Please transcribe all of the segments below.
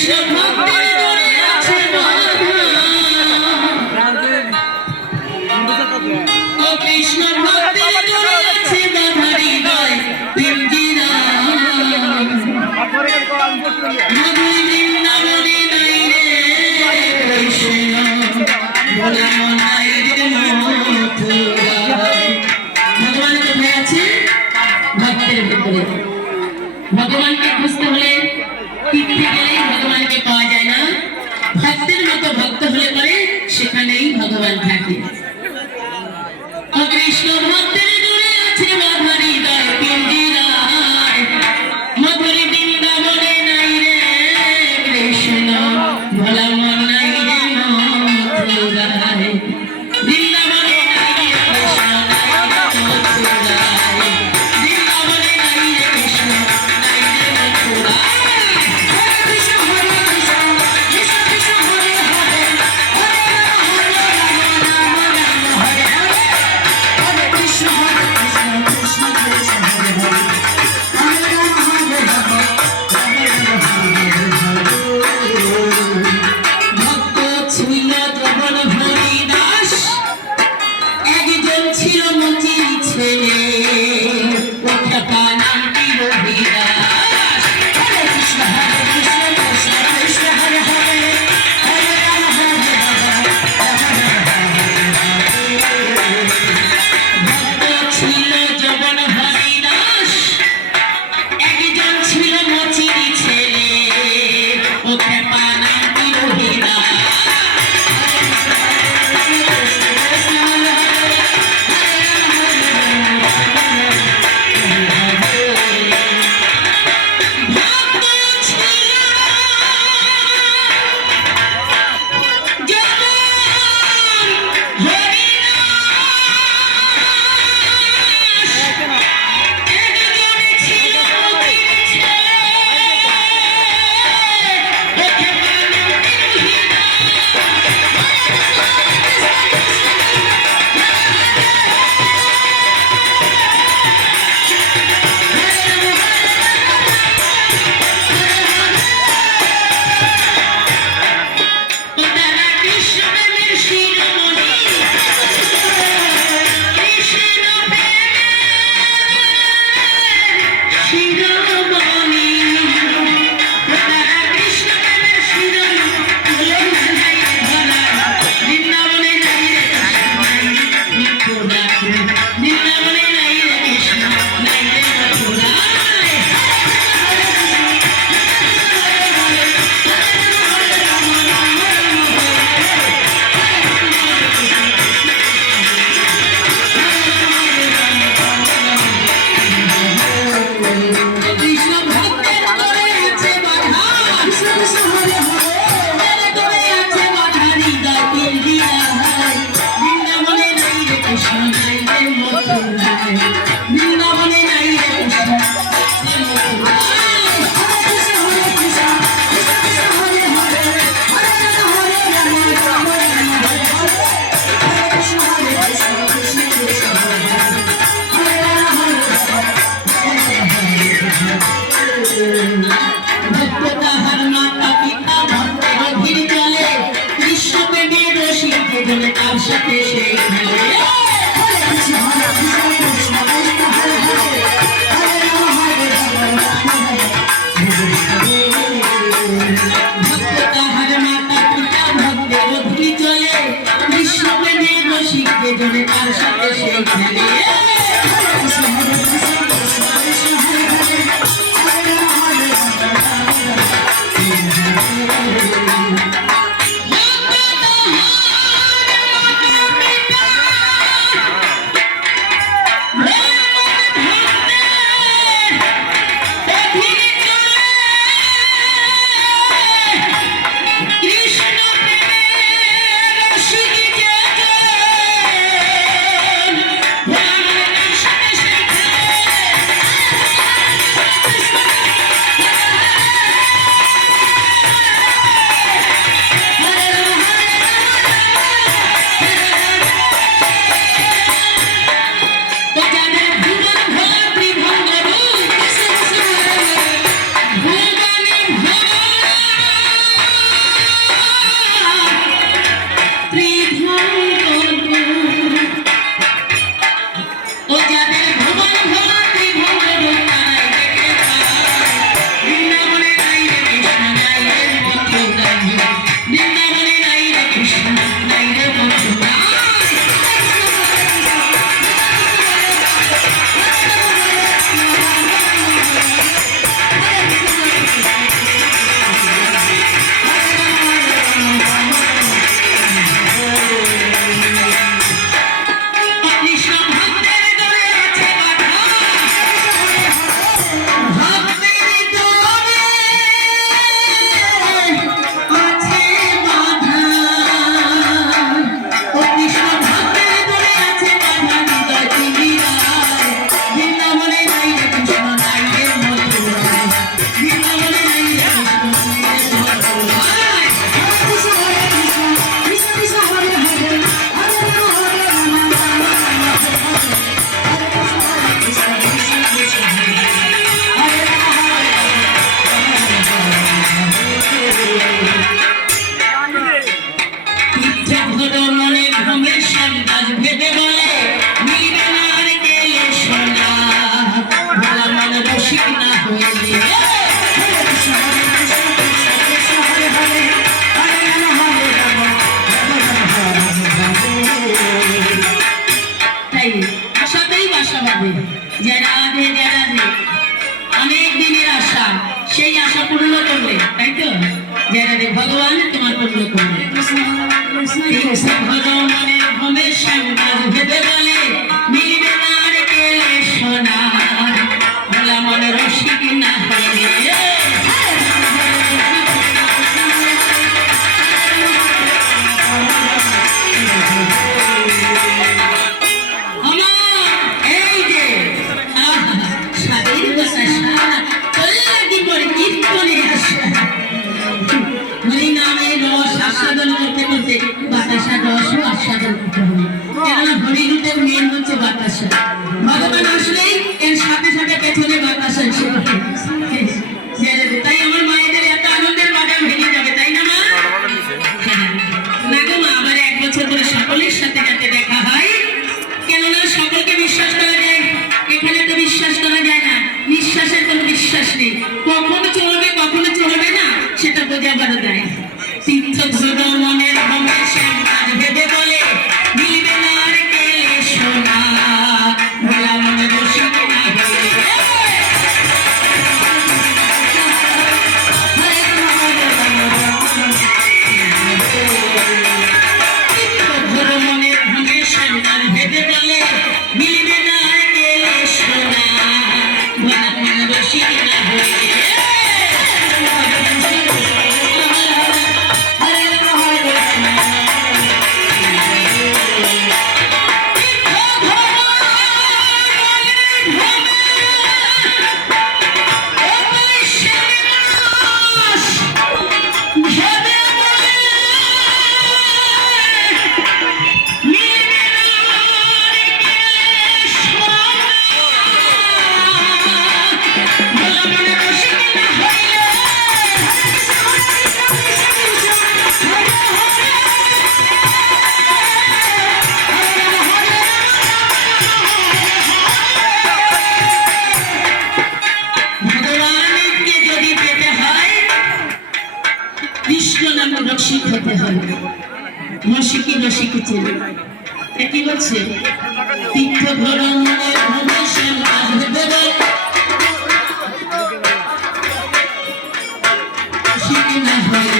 কৃষ্ণ ভক্তের দরে আছে ও কৃষ্ণ ভক্তের দরে আছে বাধা হৃদয় পিঞ্জিরা মধুর বৃন্দাবনে নাই রে কৃষ্ণ ভোলা নাই রে মথুরায়। ভগবান কোথায় আছে? ভক্তের ভিতরে। ভগবানকে খুঁজতে হলে তীর্থে গেলেই ভগবানকে পাওয়া যায় না, ভক্তের মতো ভক্ত হলে পরে সেখানেই ভগবান থাকে। কৃষ্ণ ভক্তের দূরে আছে বাধা হৃদয় পিঞ্জিরায় মধুর বৃন্দাবনে নাই রে কৃষ্ণ ভোলা নাই রে মথুরায়। বৃন্দাবনে নাই রে কৃষ্ণ নাই রে মথুরায়, বৃন্দাবনে নাই রে কৃষ্ণ নাই রে মথুরায়। হরে কৃষ্ণ হরে কৃষ্ণ কৃষ্ণ কৃষ্ণ হরে হরে হরে রাম হরে রাম রাম রাম হরে হরে। হরে কৃষ্ণ আশা, সেই আশা পূর্ণ করলে, তাই তো? যারা ভগবান তোমার পূর্ণ করবে। ভগবানের ভবে শ্যামকাজ ভেবে বলে মিলবে না আর কেলে সোনা, ভোলা মন রসিক না হলে। আস্বাদন করতে করতে বাতাসা রসও আস্বাদন করতে হবে, কেননা হরিরুটের মেন হচ্ছে বাতাসা। ভগবান আসলেই এর সাথে সাথে পেছনে বাতাসা এসে তাই আমার মায়েদের এত আনন্দের বাগান ভেঙে যাবে, তাই না মা? না গো মা, আবার 1 বছর ধরে সকলের সাথে যাতে দেখা হয়, কেননা সকলকে বিশ্বাস করা যায়, এখানে তো বিশ্বাস করা যায় না, নিঃশ্বাসের কোনো বিশ্বাস নেই, কখনো চলবে কখনো চলবে না সেটা বোঝাবার দেয়। মনের ভবে শ্যামকাজ ভেবে বলে মিলবে না আর কেলে সোনা, ভোলা মন রসিক না হলে। মনের ভবে শ্যামকাজ ভেবে বলে মিলবে না আর কেলে সোনা, ভোলা মন রসিক না হলে। রসিক হতে হবে, রসিকই রসিকই ছেলে। কি বলছে? তীর্থ ভ্রমণের ভবে শ্যামকাজ ভেবে বলে রসিক না হলে।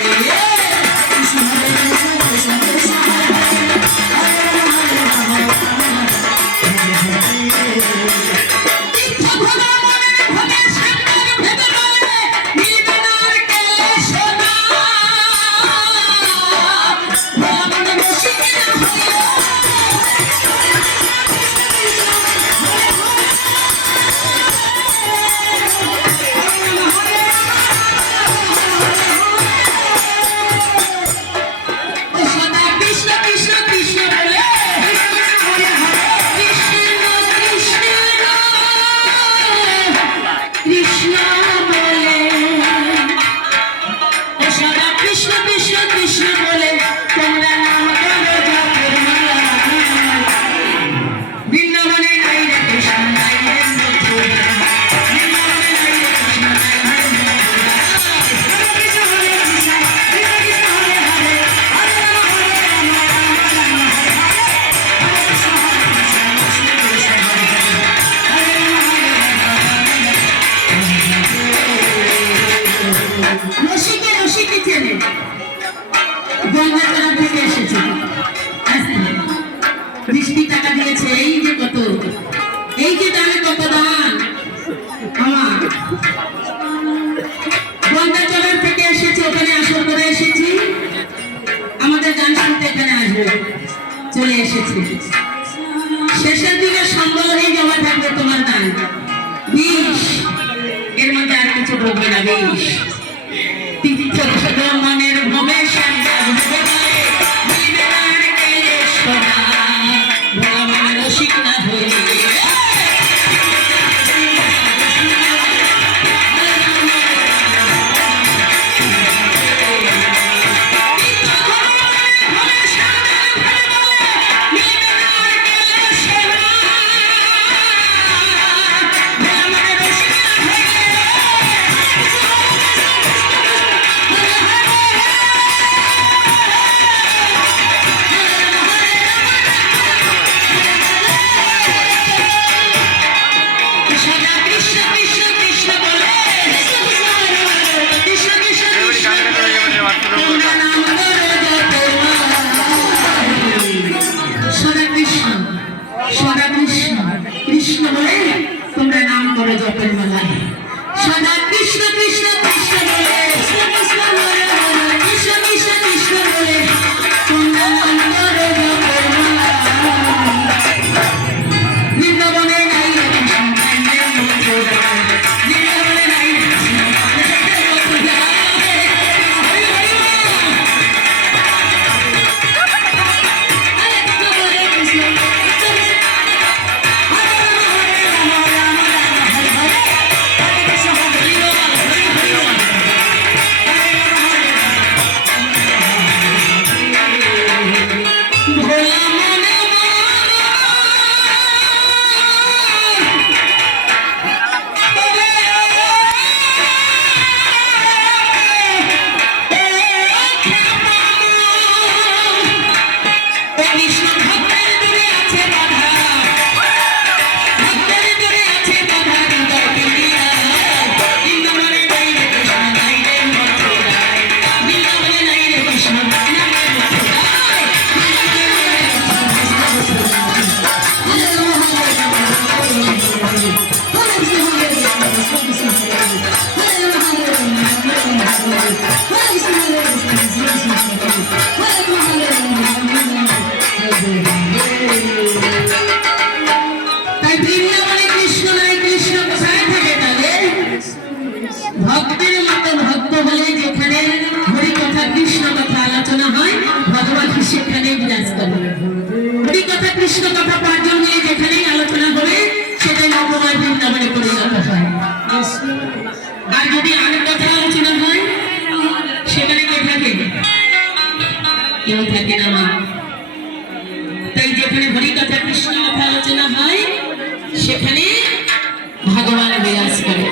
বৃষ্টি টাকা দিয়েছে, এই যে কত, এই যে দামে কত দাম। আমার গঙ্গাচড়ার থেকে এসেছি, ওখানে আসর করে এসেছি, আমাদের গান শুনতে এখানে আসবে, চলে এসেছি। শেষের দিকে সম্বল হয়ে জমা থাকবে তোমার গান, 20, এর মধ্যে আর কিছু বলবে না। 20 তীর্থ মনের ভবে শ্যামকাজ ভেবে বলে মিলবে না আর কেলে সোনা, ভোলা মন রসিক না হলে। তাই যেখানে হরিকথা কৃষ্ণ কথা আলোচনা হয় সেখানে ভগবান বিরাজ করে।